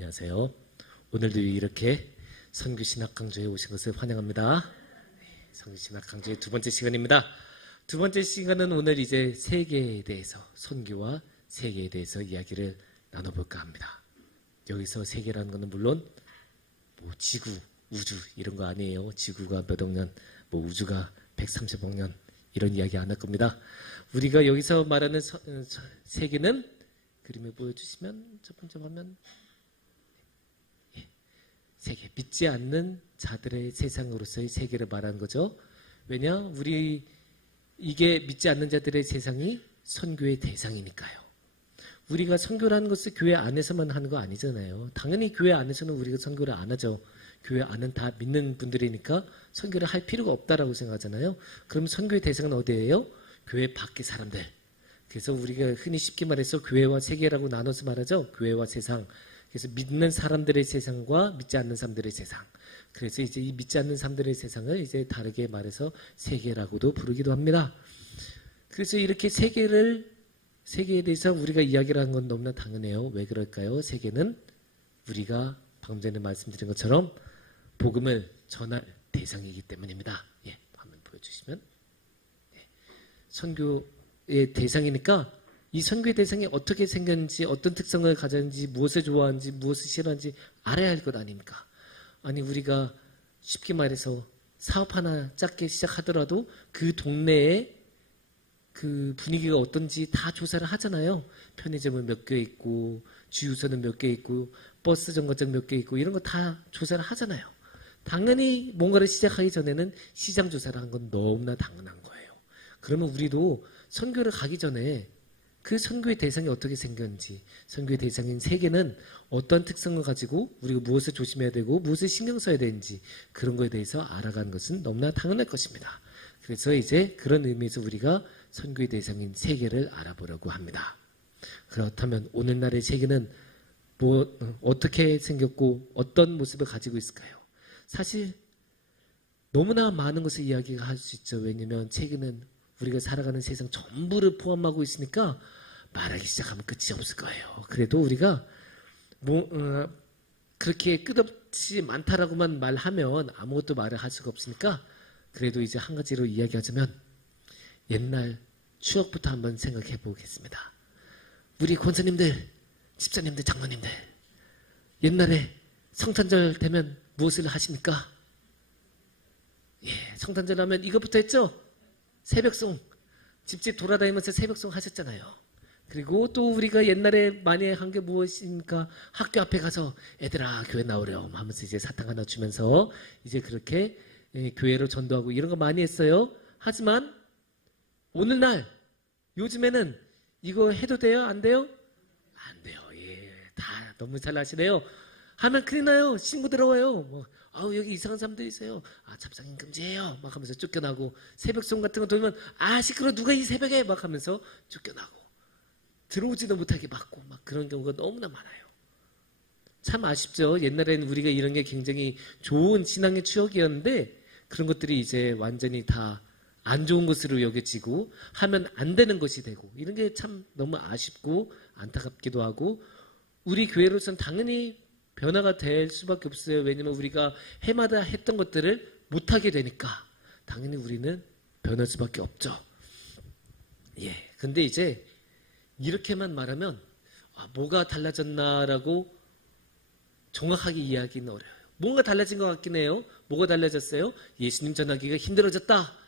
안녕하세요. 오늘도 이렇게 선교신학 강좌에 오신 것을 환영합니다. 선교신학 강좌의 두 번째 시간입니다. 두 번째 시간은 오늘 이제 세계에 대해서, 선교와 세계에 대해서 이야기를 나눠볼까 합니다. 여기서 세계라는 것은 물론 뭐 지구, 우주 이런 거 아니에요. 지구가 몇 억 년, 뭐 우주가 130억 년 이런 이야기 안 할 겁니다. 우리가 여기서 말하는 세계는 그림을 보여주시면 첫 번째 화면, 세계, 믿지 않는 자들의 세상으로서의 세계를 말하는 거죠. 왜냐? 우리 이게 믿지 않는 자들의 세상이 선교의 대상이니까요. 우리가 선교라는 것을 교회 안에서만 하는 거 아니잖아요. 당연히 교회 안에서는 우리가 선교를 안 하죠. 교회 안은 다 믿는 분들이니까 선교를 할 필요가 없다라고 생각하잖아요. 그럼 선교의 대상은 어디예요? 교회 밖의 사람들. 그래서 우리가 흔히 쉽게 말해서 교회와 세계라고 나눠서 말하죠. 교회와 세상. 그래서 믿는 사람들의 세상과 믿지 않는 사람들의 세상. 그래서 이제 이 믿지 않는 사람들의 세상을 이제 다르게 말해서 세계라고도 부르기도 합니다. 그래서 이렇게 세계에 대해서 우리가 이야기를 하는 건 너무나 당연해요. 왜 그럴까요? 세계는 우리가 방금 전에 말씀드린 것처럼 복음을 전할 대상이기 때문입니다. 예, 화면 보여주시면. 예, 선교의 대상이니까 이 선교의 대상이 어떻게 생겼는지, 어떤 특성을 가졌는지, 무엇을 좋아하는지, 무엇을 싫어하는지 알아야 할 것 아닙니까? 아니, 우리가 쉽게 말해서 사업 하나 작게 시작하더라도 그 동네에 그 분위기가 어떤지 다 조사를 하잖아요. 편의점은 몇 개 있고, 주유소는 몇 개 있고, 버스 정거장 몇 개 있고, 이런 거 다 조사를 하잖아요. 당연히 뭔가를 시작하기 전에는 시장 조사를 한 건 너무나 당연한 거예요. 그러면 우리도 선교를 가기 전에 그 선교의 대상이 어떻게 생겼는지, 선교의 대상인 세계는 어떤 특성을 가지고 우리가 무엇을 조심해야 되고 무엇을 신경 써야 되는지 그런 거에 대해서 알아가는 것은 너무나 당연할 것입니다. 그래서 이제 그런 의미에서 우리가 선교의 대상인 세계를 알아보려고 합니다. 그렇다면 오늘날의 세계는 어떻게 생겼고 어떤 모습을 가지고 있을까요? 사실 너무나 많은 것을 이야기할 수 있죠. 왜냐하면 세계는 우리가 살아가는 세상 전부를 포함하고 있으니까 말하기 시작하면 끝이 없을 거예요. 그래도 우리가 그렇게 끝없이 많다라고만 말하면 아무것도 말을 할 수가 없으니까 그래도 이제 한 가지로 이야기하자면 옛날 추억부터 한번 생각해 보겠습니다. 우리 권사님들, 집사님들, 장로님들 옛날에 성탄절 되면 무엇을 하십니까? 예, 성탄절 하면 이것부터 했죠? 새벽송, 집집 돌아다니면서 새벽송 하셨잖아요. 그리고 또 우리가 옛날에 많이 한 게 무엇입니까? 학교 앞에 가서 애들아 교회 나오렴 하면서 이제 사탕 하나 주면서 이제 그렇게 교회로 전도하고 이런 거 많이 했어요. 하지만 오늘날 요즘에는 이거 해도 돼요? 안 돼요? 안 돼요. 예, 다 너무 잘 아시네요. 하면 큰일 나요. 신고 들어와요. 아우 여기 이상한 사람들이 있어요. 아 잡상인 금지예요. 막 하면서 쫓겨나고 새벽송 같은 거 돌면 아 시끄러 누가 이 새벽에 막 하면서 쫓겨나고 들어오지도 못하게 막고 막 그런 경우가 너무나 많아요. 참 아쉽죠. 옛날에는 우리가 이런 게 굉장히 좋은 신앙의 추억이었는데 그런 것들이 이제 완전히 다 안 좋은 것으로 여겨지고 하면 안 되는 것이 되고 이런 게 참 너무 아쉽고 안타깝기도 하고 우리 교회로서는 당연히 변화가 될 수밖에 없어요. 왜냐면 우리가 해마다 했던 것들을 못하게 되니까 당연히 우리는 변할 수밖에 없죠. 예. 근데 이제 이렇게만 말하면 뭐가 달라졌나라고 정확하게 이야기는 어려워요. 뭔가 달라진 것 같긴 해요. 뭐가 달라졌어요? 예수님 전하기가 힘들어졌다.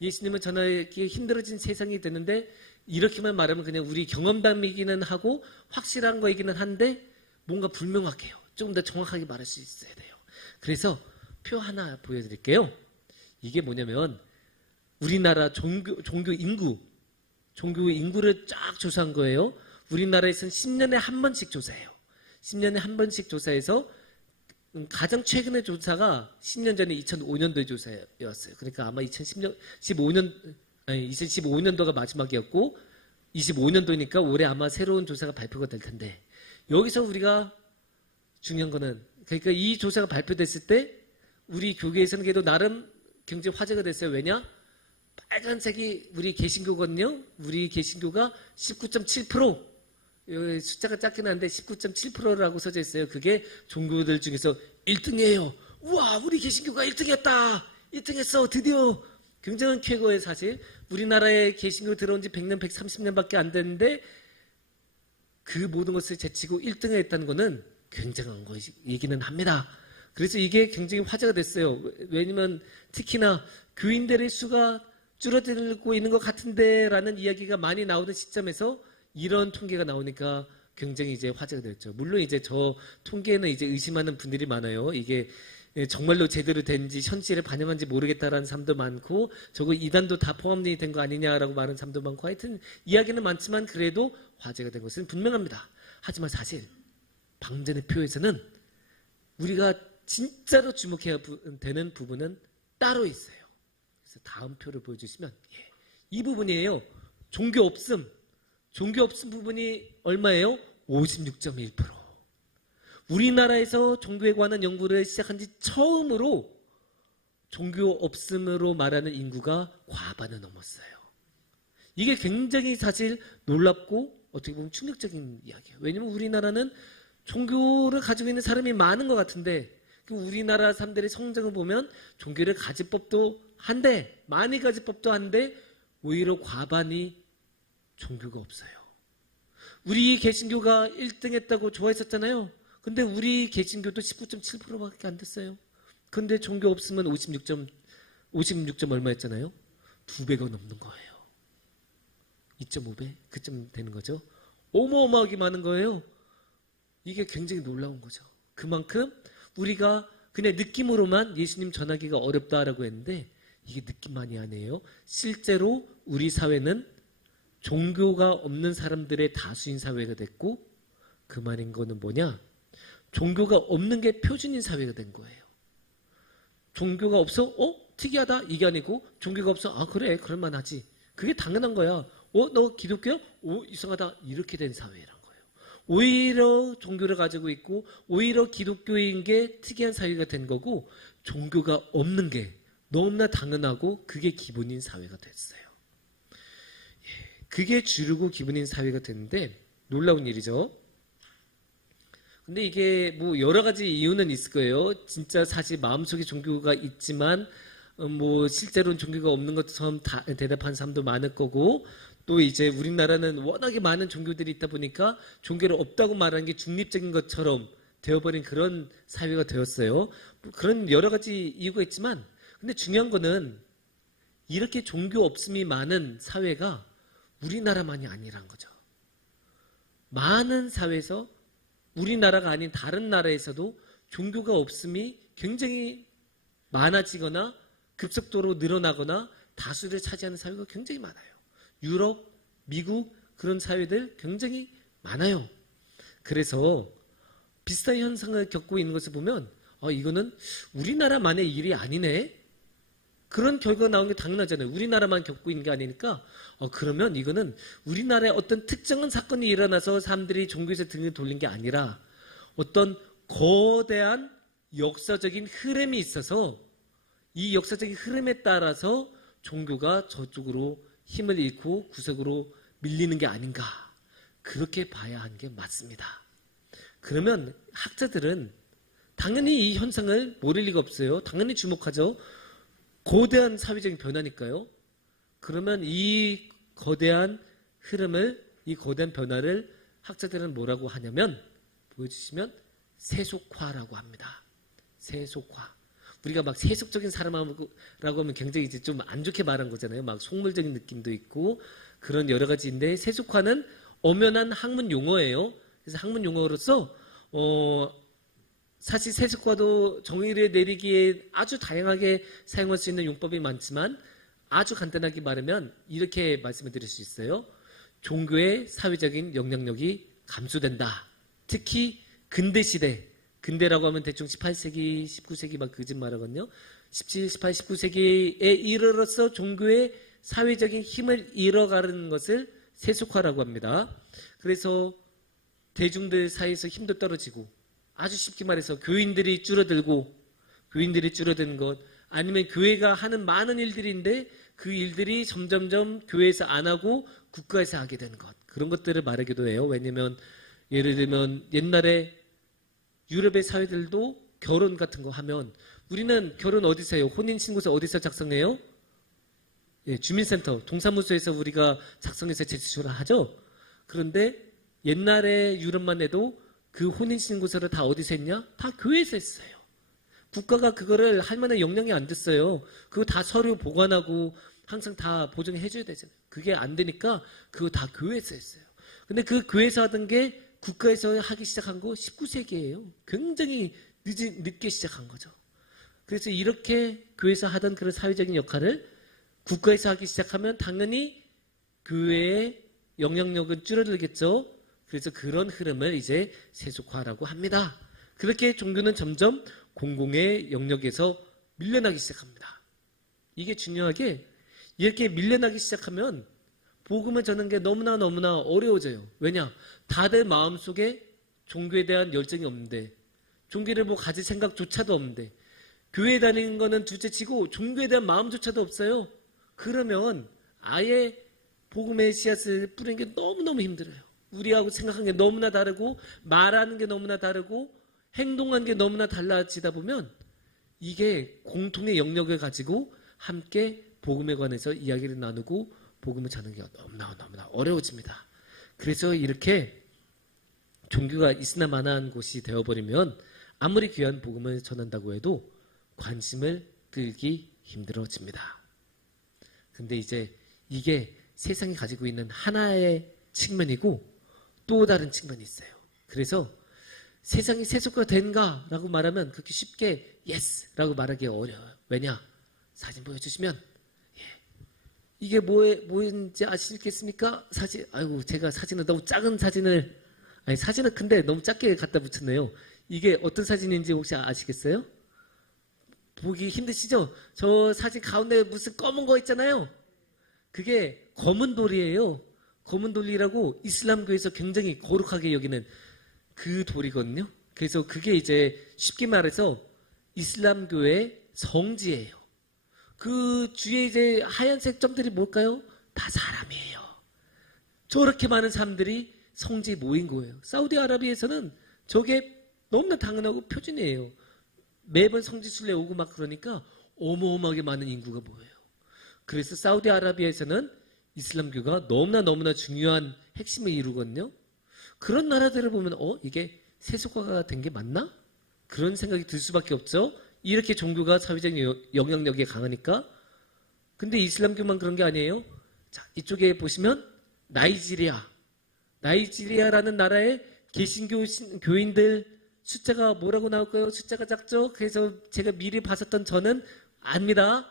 예수님은 전하기가 힘들어진 세상이 되는데 이렇게만 말하면 그냥 우리 경험담이기는 하고 확실한 거이기는 한데 뭔가 불명확해요. 조금 더 정확하게 말할 수 있어야 돼요. 그래서 표 하나 보여드릴게요. 이게 뭐냐면 우리나라 종교의 인구를 쫙 조사한 거예요. 우리나라에서는 10년에 한 번씩 조사해요. 10년에 한 번씩 조사해서 가장 최근의 조사가 10년 전에 2005년도의 조사였어요. 그러니까 아마 2015년도가 마지막이었고 25년도니까 올해 아마 새로운 조사가 발표가 될 텐데 여기서 우리가 중요한 거는 그러니까 이 조사가 발표됐을 때 우리 교계에서는 그래도 나름 굉장히 화제가 됐어요. 왜냐? 빨간색이 우리 개신교거든요. 우리 개신교가 19.7%, 숫자가 작긴 한데 19.7%라고 써져 있어요. 그게 종교들 중에서 1등이에요. 우와, 우리 개신교가 1등이었다. 1등했어. 드디어. 굉장한 쾌거에 사실 우리나라에 개신교 들어온 지 100년, 130년밖에 안 됐는데 그 모든 것을 제치고 1등을 했다는 것은 굉장한 것이기는 합니다. 그래서 이게 굉장히 화제가 됐어요. 왜냐면 특히나 교인들의 수가 줄어들고 있는 것 같은데 라는 이야기가 많이 나오는 시점에서 이런 통계가 나오니까 굉장히 이제 화제가 됐죠. 물론 이제 저 통계는 이제 의심하는 분들이 많아요. 이게 정말로 제대로 된지 현실에 반영한지 모르겠다라는 사람도 많고 저거 이단도 다 포함이 된 거 아니냐라고 말하는 사람도 많고 하여튼 이야기는 많지만 그래도 화제가 된 것은 분명합니다. 하지만 사실 방전의 표에서는 우리가 진짜로 주목해야 되는 부분은 따로 있어요. 그래서 다음 표를 보여주시면 이 부분이에요. 종교 없음. 종교 없음 부분이 얼마예요? 56.1%. 우리나라에서 종교에 관한 연구를 시작한 지 처음으로 종교 없음으로 말하는 인구가 과반을 넘었어요. 이게 굉장히 사실 놀랍고 어떻게 보면 충격적인 이야기예요. 왜냐하면 우리나라는 종교를 가지고 있는 사람이 많은 것 같은데 우리나라 사람들의 성장을 보면 종교를 가질 법도 한데 많이 가질 법도 한데 오히려 과반이 종교가 없어요. 우리 개신교가 1등 했다고 좋아했었잖아요. 근데 우리 개신교도 19.7%밖에 안 됐어요. 근데 종교 없으면 56점 얼마였잖아요? 2배가 넘는 거예요. 2.5배? 그쯤 되는 거죠. 어마어마하게 많은 거예요. 이게 굉장히 놀라운 거죠. 그만큼 우리가 그냥 느낌으로만 예수님 전하기가 어렵다라고 했는데 이게 느낌만이 아니에요. 실제로 우리 사회는 종교가 없는 사람들의 다수인 사회가 됐고 그 말인 거는 뭐냐? 종교가 없는 게 표준인 사회가 된 거예요. 종교가 없어? 특이하다? 이게 아니고 종교가 없어? 그래 그럴만하지. 그게 당연한 거야. 너 기독교야? 이상하다. 이렇게 된 사회란 거예요. 오히려 종교를 가지고 있고 오히려 기독교인 게 특이한 사회가 된 거고 종교가 없는 게 너무나 당연하고 그게 기본인 사회가 됐어요. 그게 주류고 기본인 사회가 됐는데 놀라운 일이죠. 근데 이게 뭐 여러 가지 이유는 있을 거예요. 진짜 사실 마음속에 종교가 있지만 뭐 실제로는 종교가 없는 것처럼 대답하는 사람도 많을 거고 또 이제 우리나라는 워낙에 많은 종교들이 있다 보니까 종교를 없다고 말하는 게 중립적인 것처럼 되어버린 그런 사회가 되었어요. 그런 여러 가지 이유가 있지만 근데 중요한 거는 이렇게 종교 없음이 많은 사회가 우리나라만이 아니란 거죠. 많은 사회에서 우리나라가 아닌 다른 나라에서도 종교가 없음이 굉장히 많아지거나 급속도로 늘어나거나 다수를 차지하는 사회가 굉장히 많아요. 유럽, 미국 그런 사회들 굉장히 많아요. 그래서 비슷한 현상을 겪고 있는 것을 보면 이거는 우리나라만의 일이 아니네. 그런 결과가 나온 게 당연하잖아요. 우리나라만 겪고 있는 게 아니니까 그러면 이거는 우리나라에 어떤 특정한 사건이 일어나서 사람들이 종교에서 등을 돌린 게 아니라 어떤 거대한 역사적인 흐름이 있어서 이 역사적인 흐름에 따라서 종교가 저쪽으로 힘을 잃고 구석으로 밀리는 게 아닌가 그렇게 봐야 하는 게 맞습니다. 그러면 학자들은 당연히 이 현상을 모를 리가 없어요. 당연히 주목하죠. 거대한 사회적인 변화니까요. 그러면 이 거대한 흐름을, 이 거대한 변화를 학자들은 뭐라고 하냐면, 보여주시면 세속화라고 합니다. 세속화. 우리가 막 세속적인 사람이라고 하면 굉장히 이제 좀 안 좋게 말한 거잖아요. 막 속물적인 느낌도 있고 그런 여러 가지인데 세속화는 엄연한 학문 용어예요. 그래서 학문 용어로서 사실 세속화도 정의를 내리기에 아주 다양하게 사용할 수 있는 용법이 많지만 아주 간단하게 말하면 이렇게 말씀을 드릴 수 있어요. 종교의 사회적인 영향력이 감소된다. 특히 근대시대, 근대라고 하면 대충 18세기, 19세기 막 그쯤 말하거든요. 17, 18, 19세기에 이르러서 종교의 사회적인 힘을 잃어가는 것을 세속화라고 합니다. 그래서 대중들 사이에서 힘도 떨어지고 아주 쉽게 말해서 교인들이 줄어드는 것 아니면 교회가 하는 많은 일들인데 그 일들이 점점점 교회에서 안 하고 국가에서 하게 되는 것 그런 것들을 말하기도 해요. 왜냐면 예를 들면 옛날에 유럽의 사회들도 결혼 같은 거 하면 우리는 결혼 어디서 해요? 혼인신고서 어디서 작성해요? 예, 주민센터, 동사무소에서 우리가 작성해서 제출을 하죠. 그런데 옛날에 유럽만 해도 그 혼인신고서를 다 어디서 했냐? 다 교회에서 했어요. 국가가 그거를 할 만한 역량이 안 됐어요. 그거 다 서류 보관하고 항상 다 보증해 줘야 되잖아요. 그게 안 되니까 그거 다 교회에서 했어요. 근데 그 교회에서 하던 게 국가에서 하기 시작한 거 19세기예요. 굉장히 늦게 시작한 거죠. 그래서 이렇게 교회에서 하던 그런 사회적인 역할을 국가에서 하기 시작하면 당연히 교회의 영향력은 줄어들겠죠. 그래서 그런 흐름을 이제 세속화라고 합니다. 그렇게 종교는 점점 공공의 영역에서 밀려나기 시작합니다. 이게 중요하게 이렇게 밀려나기 시작하면 복음을 전하는 게 너무나 어려워져요. 왜냐? 다들 마음속에 종교에 대한 열정이 없는데 종교를 뭐 가질 생각조차도 없는데 교회 다니는 거는 둘째치고 종교에 대한 마음조차도 없어요. 그러면 아예 복음의 씨앗을 뿌리는 게 너무너무 힘들어요. 우리하고 생각하는 게 너무나 다르고 말하는 게 너무나 다르고 행동하는 게 너무나 달라지다 보면 이게 공통의 영역을 가지고 함께 복음에 관해서 이야기를 나누고 복음을 전하는 게 너무나 어려워집니다. 그래서 이렇게 종교가 있으나 마나한 곳이 되어버리면 아무리 귀한 복음을 전한다고 해도 관심을 끌기 힘들어집니다. 근데 이제 이게 세상이 가지고 있는 하나의 측면이고 또 다른 측면이 있어요. 그래서 세상이 세속화된가? 라고 말하면 그렇게 쉽게 예스라고 말하기 어려워요. 왜냐? 사진 보여주시면 이게 뭐인지 아시겠습니까? 아이고 제가 사진을 너무 작은 사진을 사진은 큰데 너무 작게 갖다 붙였네요. 이게 어떤 사진인지 혹시 아시겠어요? 보기 힘드시죠? 저 사진 가운데 무슨 검은 거 있잖아요. 그게 검은 돌이에요. 검은 돌이라고 이슬람교에서 굉장히 거룩하게 여기는 그 돌이거든요. 그래서 그게 이제 쉽게 말해서 이슬람교의 성지예요. 그 주위에 이제 하얀색 점들이 뭘까요? 다 사람이에요. 저렇게 많은 사람들이 성지에 모인 거예요. 사우디아라비아에서는 저게 너무나 당연하고 표준이에요. 매번 성지 순례 오고 막 그러니까 어마어마하게 많은 인구가 모여요. 그래서 사우디아라비아에서는 이슬람교가 너무나 중요한 핵심을 이루거든요. 그런 나라들을 보면 이게 세속화가 된 게 맞나? 그런 생각이 들 수밖에 없죠. 이렇게 종교가 사회적인 영향력이 강하니까. 근데 이슬람교만 그런 게 아니에요. 자, 이쪽에 보시면 나이지리아라는 나라의 개신교 교인들 숫자가 뭐라고 나올까요? 숫자가 작죠? 그래서 제가 미리 봤었던 저는 압니다.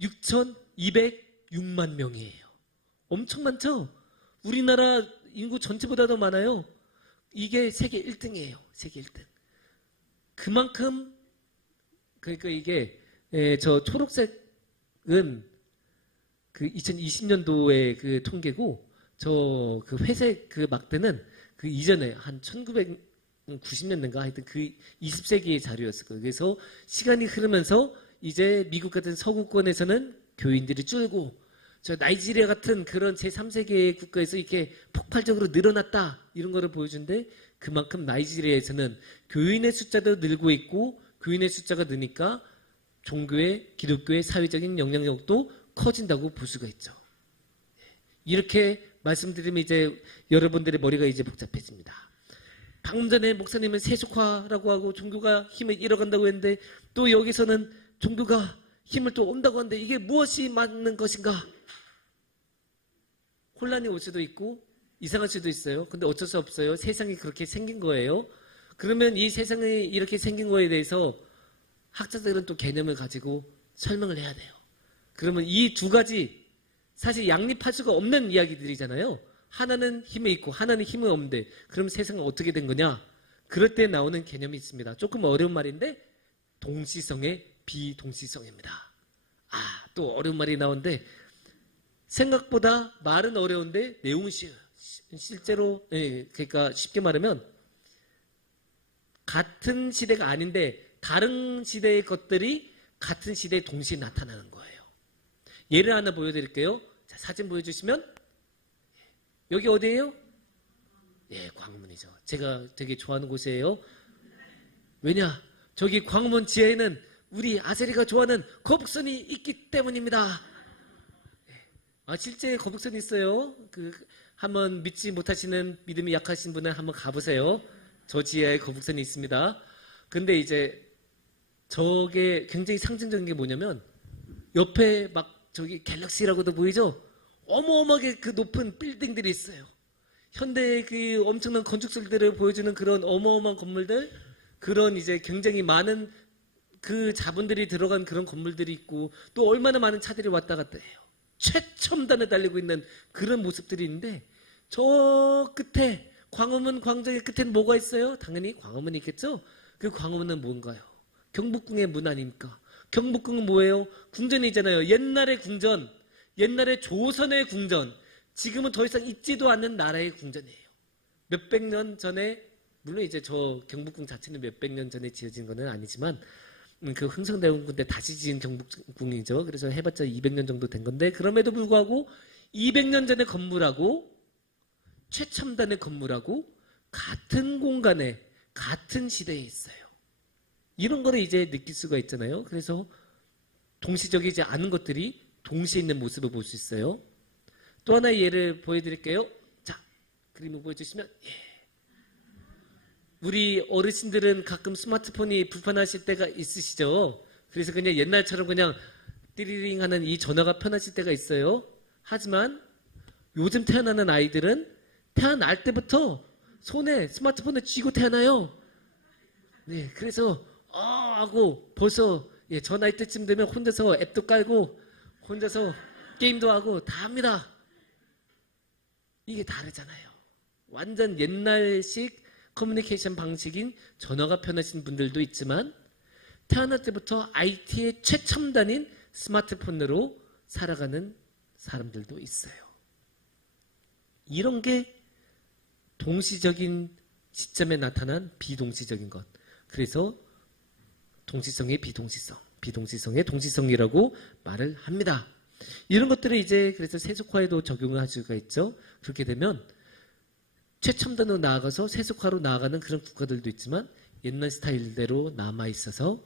6,206만 명이에요. 엄청 많죠? 우리나라 인구 전체보다도 많아요. 이게 세계 1등이에요. 세계 1등. 그만큼 그러니까 이게 저 초록색은 그 2020년도의 그 통계고 저 그 회색 그 막대는 그 이전에 한 1990년대인가 하여튼 그 20세기의 자료였을 거예요. 그래서 시간이 흐르면서 이제 미국 같은 서구권에서는 교인들이 줄고 저 나이지리아 같은 그런 제3세계의 국가에서 이렇게 폭발적으로 늘어났다 이런 거를 보여주는데 그만큼 나이지리아에서는 교인의 숫자도 늘고 있고 교인의 숫자가 느니까 종교의 기독교의 사회적인 영향력도 커진다고 볼 수가 있죠. 이렇게 말씀드리면 이제 여러분들의 머리가 이제 복잡해집니다. 방금 전에 목사님은 세속화라고 하고 종교가 힘을 잃어간다고 했는데 또 여기서는 종교가 힘을 또 온다고 하는데 이게 무엇이 맞는 것인가? 혼란이 올 수도 있고 이상할 수도 있어요. 근데 어쩔 수 없어요. 세상이 그렇게 생긴 거예요. 그러면 이 세상이 이렇게 생긴 거에 대해서 학자들은 또 개념을 가지고 설명을 해야 돼요. 그러면 이 두 가지 사실 양립할 수가 없는 이야기들이잖아요. 하나는 힘에 있고 하나는 힘이 없는데 그럼 세상은 어떻게 된 거냐? 그럴 때 나오는 개념이 있습니다. 조금 어려운 말인데 동시성의 비동시성입니다. 또 어려운 말이 나오는데 생각보다 말은 어려운데 내용은 쉬워요. 실제로 그러니까 쉽게 말하면 같은 시대가 아닌데 다른 시대의 것들이 같은 시대에 동시에 나타나는 거예요. 예를 하나 보여드릴게요. 자, 사진 보여주시면 여기 어디예요? 예, 광문이죠. 제가 되게 좋아하는 곳이에요. 왜냐? 저기 광문 지하에는 우리 아세리가 좋아하는 거북선이 있기 때문입니다. 실제 거북선이 있어요. 한번 믿지 못하시는 믿음이 약하신 분은 한번 가보세요. 저 지하에 거북선이 있습니다. 근데 이제 저게 굉장히 상징적인 게 뭐냐면 옆에 막 저기 갤럭시라고도 보이죠? 어마어마하게 그 높은 빌딩들이 있어요. 현대의 그 엄청난 건축설들을 보여주는 그런 어마어마한 건물들, 그런 이제 굉장히 많은 그 자본들이 들어간 그런 건물들이 있고 또 얼마나 많은 차들이 왔다 갔다 해요. 최첨단에 달리고 있는 그런 모습들이 있는데 저 끝에 광화문 광장의 끝에는 뭐가 있어요? 당연히 광화문이 있겠죠? 그 광화문은 뭔가요? 경복궁의 문 아닙니까? 경복궁은 뭐예요? 궁전이잖아요. 옛날의 궁전, 옛날의 조선의 궁전, 지금은 더 이상 있지도 않는 나라의 궁전이에요. 몇백 년 전에, 물론 이제 저 경복궁 자체는 몇백 년 전에 지어진 건 아니지만 그 흥성대원군 때 다시 지은 경복궁이죠. 그래서 해봤자 200년 정도 된 건데 그럼에도 불구하고 200년 전의 건물하고 최첨단의 건물하고 같은 공간에 같은 시대에 있어요. 이런 거를 이제 느낄 수가 있잖아요. 그래서 동시적이지 않은 것들이 동시에 있는 모습을 볼 수 있어요. 또 하나의 예를 보여드릴게요. 자, 그림을 보여주시면 우리 어르신들은 가끔 스마트폰이 불편하실 때가 있으시죠. 그래서 그냥 옛날처럼 그냥 띠리링 하는 이 전화가 편하실 때가 있어요. 하지만 요즘 태어나는 아이들은 태어날 때부터 손에 스마트폰을 쥐고 태어나요. 네, 그래서 하고 벌써 저 나이 때쯤 되면 혼자서 앱도 깔고 혼자서 게임도 하고 다 합니다. 이게 다르잖아요. 완전 옛날식 커뮤니케이션 방식인 전화가 편하신 분들도 있지만 태어날 때부터 IT의 최첨단인 스마트폰으로 살아가는 사람들도 있어요. 이런 게 동시적인 시점에 나타난 비동시적인 것. 그래서 동시성의 비동시성, 비동시성의 동시성이라고 말을 합니다. 이런 것들을 이제 그래서 세속화에도 적용을 할 수가 있죠. 그렇게 되면 최첨단으로 나아가서 세속화로 나아가는 그런 국가들도 있지만 옛날 스타일대로 남아있어서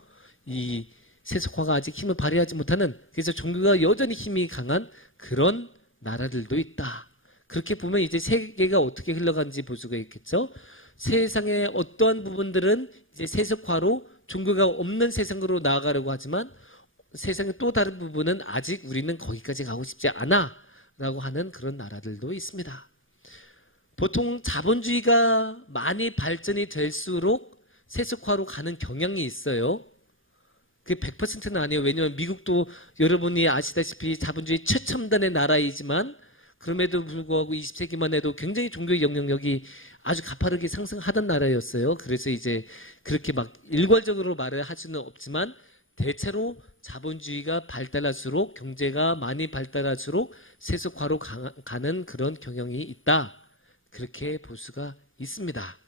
이 세속화가 아직 힘을 발휘하지 못하는, 그래서 종교가 여전히 힘이 강한 그런 나라들도 있다. 그렇게 보면 이제 세계가 어떻게 흘러가는지 볼 수가 있겠죠. 세상의 어떠한 부분들은 이제 세속화로 종교가 없는 세상으로 나아가려고 하지만 세상의 또 다른 부분은 아직 우리는 거기까지 가고 싶지 않아 라고 하는 그런 나라들도 있습니다. 보통 자본주의가 많이 발전이 될수록 세속화로 가는 경향이 있어요. 그게 100%는 아니에요. 왜냐하면 미국도 여러분이 아시다시피 자본주의 최첨단의 나라이지만 그럼에도 불구하고 20세기만 해도 굉장히 종교의 영향력이 아주 가파르게 상승하던 나라였어요. 그래서 이제 그렇게 막 일괄적으로 말을 할 수는 없지만 대체로 자본주의가 발달할수록, 경제가 많이 발달할수록 세속화로 가는 그런 경향이 있다. 그렇게 볼 수가 있습니다.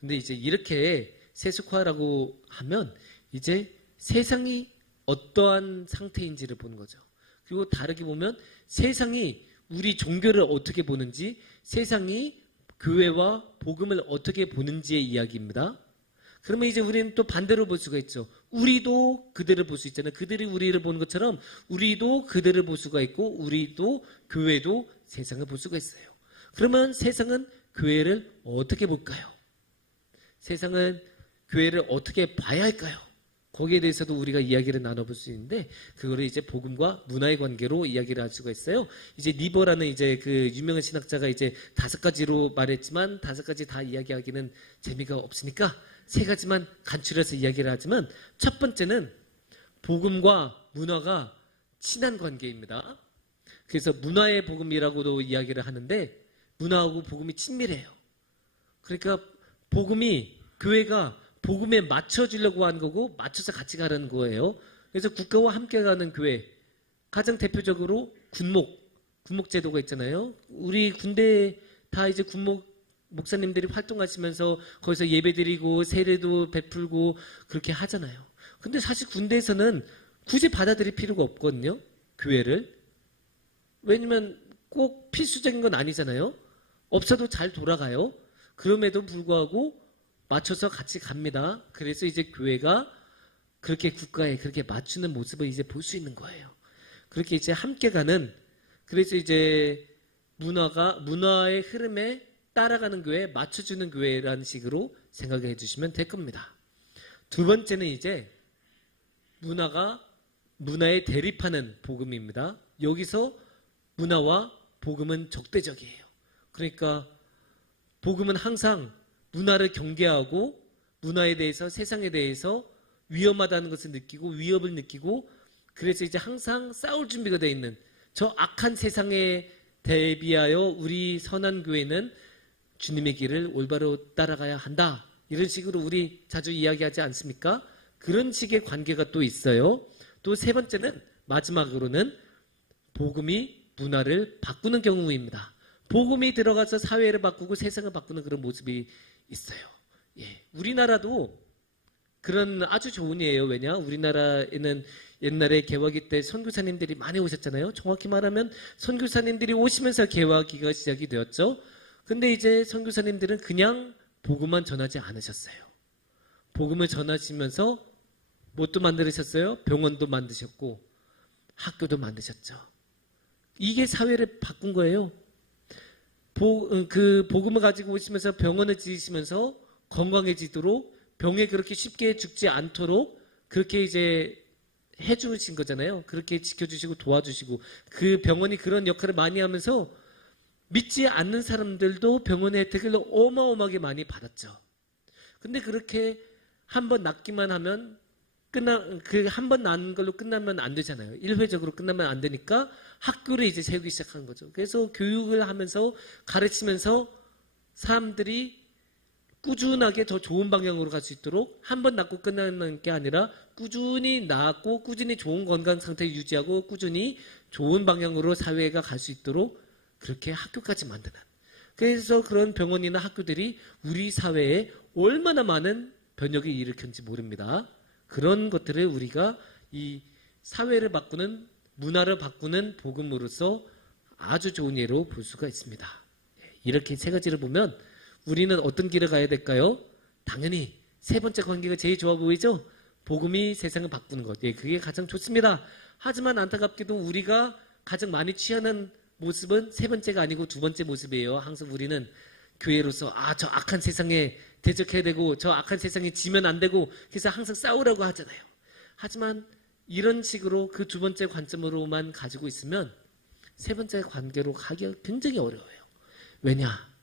근데 이제 이렇게 세속화라고 하면 이제 세상이 어떠한 상태인지를 보는 거죠. 그리고 다르게 보면 세상이 우리 종교를 어떻게 보는지, 세상이 교회와 복음을 어떻게 보는지의 이야기입니다. 그러면 이제 우리는 또 반대로 볼 수가 있죠. 우리도 그들을 볼 수 있잖아요. 그들이 우리를 보는 것처럼 우리도 그들을 볼 수가 있고 우리도 교회도 세상을 볼 수가 있어요. 그러면 세상은 교회를 어떻게 볼까요? 세상은 교회를 어떻게 봐야 할까요? 거기에 대해서도 우리가 이야기를 나눠볼 수 있는데 그거를 이제 복음과 문화의 관계로 이야기를 할 수가 있어요. 이제 니버라는 이제 그 유명한 신학자가 이제 5가지로 말했지만 5가지 다 이야기하기는 재미가 없으니까 3가지만 간추려서 이야기를 하지만 첫 번째는 복음과 문화가 친한 관계입니다. 그래서 문화의 복음이라고도 이야기를 하는데 문화하고 복음이 친밀해요. 그러니까 복음이 교회가 복음에 맞춰주려고 하는 거고 맞춰서 같이 가라는 거예요. 그래서 국가와 함께 가는 교회, 가장 대표적으로 군목 제도가 있잖아요. 우리 군대 다 이제 군목 목사님들이 활동하시면서 거기서 예배드리고 세례도 베풀고 그렇게 하잖아요. 근데 사실 군대에서는 굳이 받아들일 필요가 없거든요. 교회를. 왜냐면 꼭 필수적인 건 아니잖아요. 없어도 잘 돌아가요. 그럼에도 불구하고 맞춰서 같이 갑니다. 그래서 이제 교회가 그렇게 국가에 그렇게 맞추는 모습을 이제 볼 수 있는 거예요. 그렇게 이제 함께 가는, 그래서 이제 문화의 흐름에 따라가는 교회, 맞춰주는 교회라는 식으로 생각해 주시면 될 겁니다. 두 번째는 이제 문화에 대립하는 복음입니다. 여기서 문화와 복음은 적대적이에요. 그러니까 복음은 항상 문화를 경계하고 문화에 대해서, 세상에 대해서 위험하다는 것을 느끼고 위협을 느끼고, 그래서 이제 항상 싸울 준비가 되어 있는 저 악한 세상에 대비하여 우리 선한 교회는 주님의 길을 올바로 따라가야 한다. 이런 식으로 우리 자주 이야기하지 않습니까? 그런 식의 관계가 또 있어요. 또 세 번째는, 마지막으로는 복음이 문화를 바꾸는 경우입니다. 복음이 들어가서 사회를 바꾸고 세상을 바꾸는 그런 모습이 있어요. 예, 우리나라도 그런 아주 좋은 예예요. 왜냐? 우리나라에는 옛날에 개화기 때 선교사님들이 많이 오셨잖아요. 정확히 말하면 선교사님들이 오시면서 개화기가 시작이 되었죠. 근데 이제 선교사님들은 그냥 복음만 전하지 않으셨어요. 복음을 전하시면서 뭣도 만드셨어요? 병원도 만드셨고 학교도 만드셨죠. 이게 사회를 바꾼 거예요. 그 복음을 가지고 오시면서 병원을 지으시면서 건강해지도록, 병에 그렇게 쉽게 죽지 않도록 그렇게 이제 해주신 거잖아요. 그렇게 지켜주시고 도와주시고, 그 병원이 그런 역할을 많이 하면서 믿지 않는 사람들도 병원의 혜택을 어마어마하게 많이 받았죠. 근데 그렇게 한번 낫기만 하면 한 번 난 걸로 끝나면 안 되잖아요. 일회적으로 끝나면 안 되니까 학교를 이제 세우기 시작한 거죠. 그래서 교육을 하면서 가르치면서 사람들이 꾸준하게 더 좋은 방향으로 갈 수 있도록 한 번 낫고 끝나는 게 아니라 꾸준히 낫고 꾸준히 좋은 건강 상태 유지하고 꾸준히 좋은 방향으로 사회가 갈 수 있도록 그렇게 학교까지 만드는, 그래서 그런 병원이나 학교들이 우리 사회에 얼마나 많은 변혁을 일으켰는지 모릅니다. 그런 것들을 우리가 이 사회를 바꾸는, 문화를 바꾸는 복음으로서 아주 좋은 예로 볼 수가 있습니다. 이렇게 세 가지를 보면 우리는 어떤 길을 가야 될까요? 당연히 세 번째 관계가 제일 좋아 보이죠? 복음이 세상을 바꾸는 것. 예, 그게 가장 좋습니다. 하지만 안타깝게도 우리가 가장 많이 취하는 모습은 세 번째가 아니고 두 번째 모습이에요. 항상 우리는 교회로서 저 악한 세상에 대적해야 되고 저 악한 세상에 지면 안 되고, 그래서 항상 싸우라고 하잖아요. 하지만 이런 식으로 그 두 번째 관점으로만 가지고 있으면 세 번째 관계로 가기가 굉장히 어려워요. 왜냐?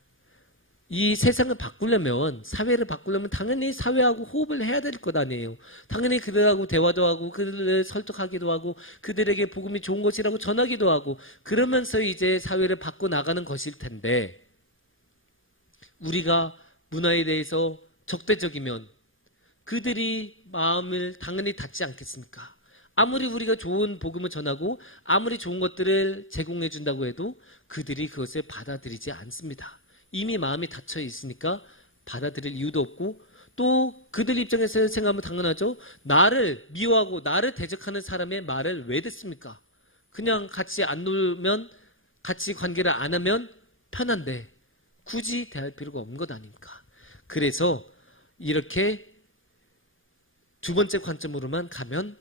이 세상을 바꾸려면, 사회를 바꾸려면 당연히 사회하고 호흡을 해야 될 것 아니에요. 당연히 그들하고 대화도 하고 그들을 설득하기도 하고 그들에게 복음이 좋은 것이라고 전하기도 하고, 그러면서 이제 사회를 바꿔 나가는 것일 텐데, 우리가 문화에 대해서 적대적이면 그들이 마음을 당연히 닫지 않겠습니까? 아무리 우리가 좋은 복음을 전하고 아무리 좋은 것들을 제공해 준다고 해도 그들이 그것을 받아들이지 않습니다. 이미 마음이 닫혀 있으니까 받아들일 이유도 없고, 또 그들 입장에서 생각하면 당연하죠. 나를 미워하고 나를 대적하는 사람의 말을 왜 듣습니까? 그냥 같이 안 놀면, 같이 관계를 안 하면 편한데 굳이 대할 필요가 없는 것 아닙니까? 그래서 이렇게 두 번째 관점으로만 가면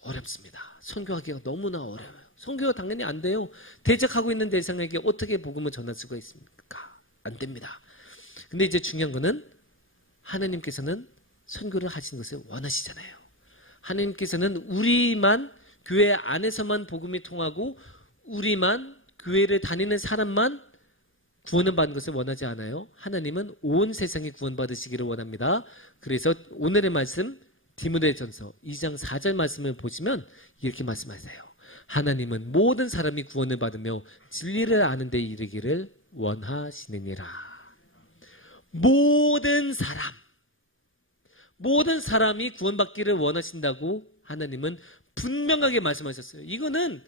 어렵습니다. 선교하기가 너무나 어려워요. 선교가 당연히 안 돼요. 대적하고 있는 대상에게 어떻게 복음을 전할 수가 있습니까? 안 됩니다. 근데 이제 중요한 거는 하나님께서는 선교를 하시는 것을 원하시잖아요. 하나님께서는 우리만, 교회 안에서만 복음이 통하고 우리만, 교회를 다니는 사람만 구원을 받는 것을 원하지 않아요. 하나님은 온 세상이 구원받으시기를 원합니다. 그래서 오늘의 말씀 디모데전서 2장 4절 말씀을 보시면 이렇게 말씀하세요. 하나님은 모든 사람이 구원을 받으며 진리를 아는 데 이르기를 원하시느니라. 모든 사람이 구원받기를 원하신다고 하나님은 분명하게 말씀하셨어요. 이거는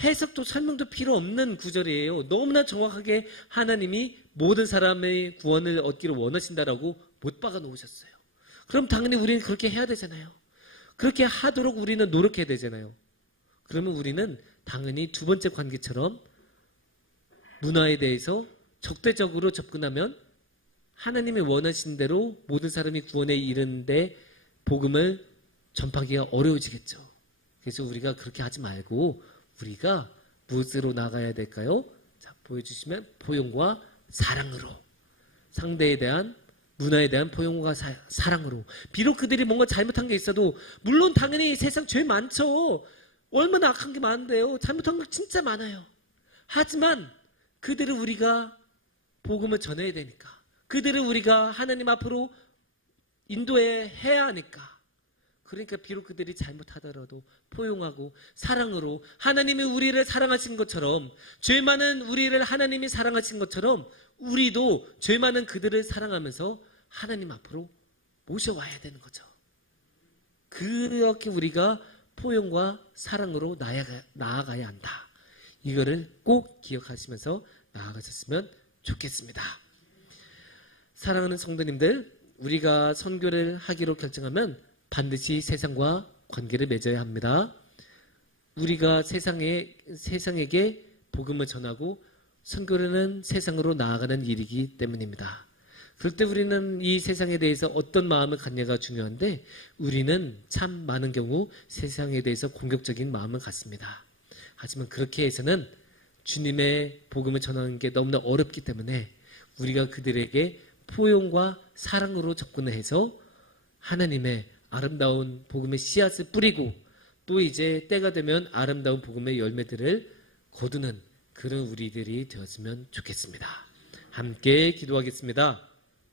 해석도 설명도 필요 없는 구절이에요. 너무나 정확하게 하나님이 모든 사람의 구원을 얻기를 원하신다라고 못 박아 놓으셨어요. 그럼 당연히 우리는 그렇게 해야 되잖아요. 그렇게 하도록 우리는 노력해야 되잖아요. 그러면 우리는 당연히 두 번째 관계처럼 문화에 대해서 적대적으로 접근하면 하나님이 원하신 대로 모든 사람이 구원에 이르는데 복음을 전파하기가 어려워지겠죠. 그래서 우리가 그렇게 하지 말고 우리가 무엇으로 나가야 될까요? 자, 보여주시면 포용과 사랑으로, 상대에 대한 문화에 대한 포용과 사랑으로. 비록 그들이 뭔가 잘못한 게 있어도 물론 당연히 세상 죄 많죠. 얼마나 악한 게 많은데요. 잘못한 거 진짜 많아요. 하지만 그들을 우리가 복음을 전해야 되니까, 그들을 우리가 하나님 앞으로 인도해야 하니까, 그러니까 비록 그들이 잘못하더라도 포용하고 사랑으로, 하나님이 우리를 사랑하신 것처럼, 죄 많은 우리를 하나님이 사랑하신 것처럼 우리도 죄 많은 그들을 사랑하면서 하나님 앞으로 모셔와야 되는 거죠. 그렇게 우리가 포용과 사랑으로 나아가야 한다. 이거를 꼭 기억하시면서 나아가셨으면 좋겠습니다. 사랑하는 성도님들, 우리가 선교를 하기로 결정하면 반드시 세상과 관계를 맺어야 합니다. 우리가 세상에게 복음을 전하고 선교는 세상으로 나아가는 일이기 때문입니다. 그럴 때 우리는 이 세상에 대해서 어떤 마음을 갖냐가 중요한데, 우리는 참 많은 경우 세상에 대해서 공격적인 마음을 갖습니다. 하지만 그렇게 해서는 주님의 복음을 전하는 게 너무나 어렵기 때문에 우리가 그들에게 포용과 사랑으로 접근을 해서 하나님의 아름다운 복음의 씨앗을 뿌리고, 또 이제 때가 되면 아름다운 복음의 열매들을 거두는 그런 우리들이 되었으면 좋겠습니다. 함께 기도하겠습니다.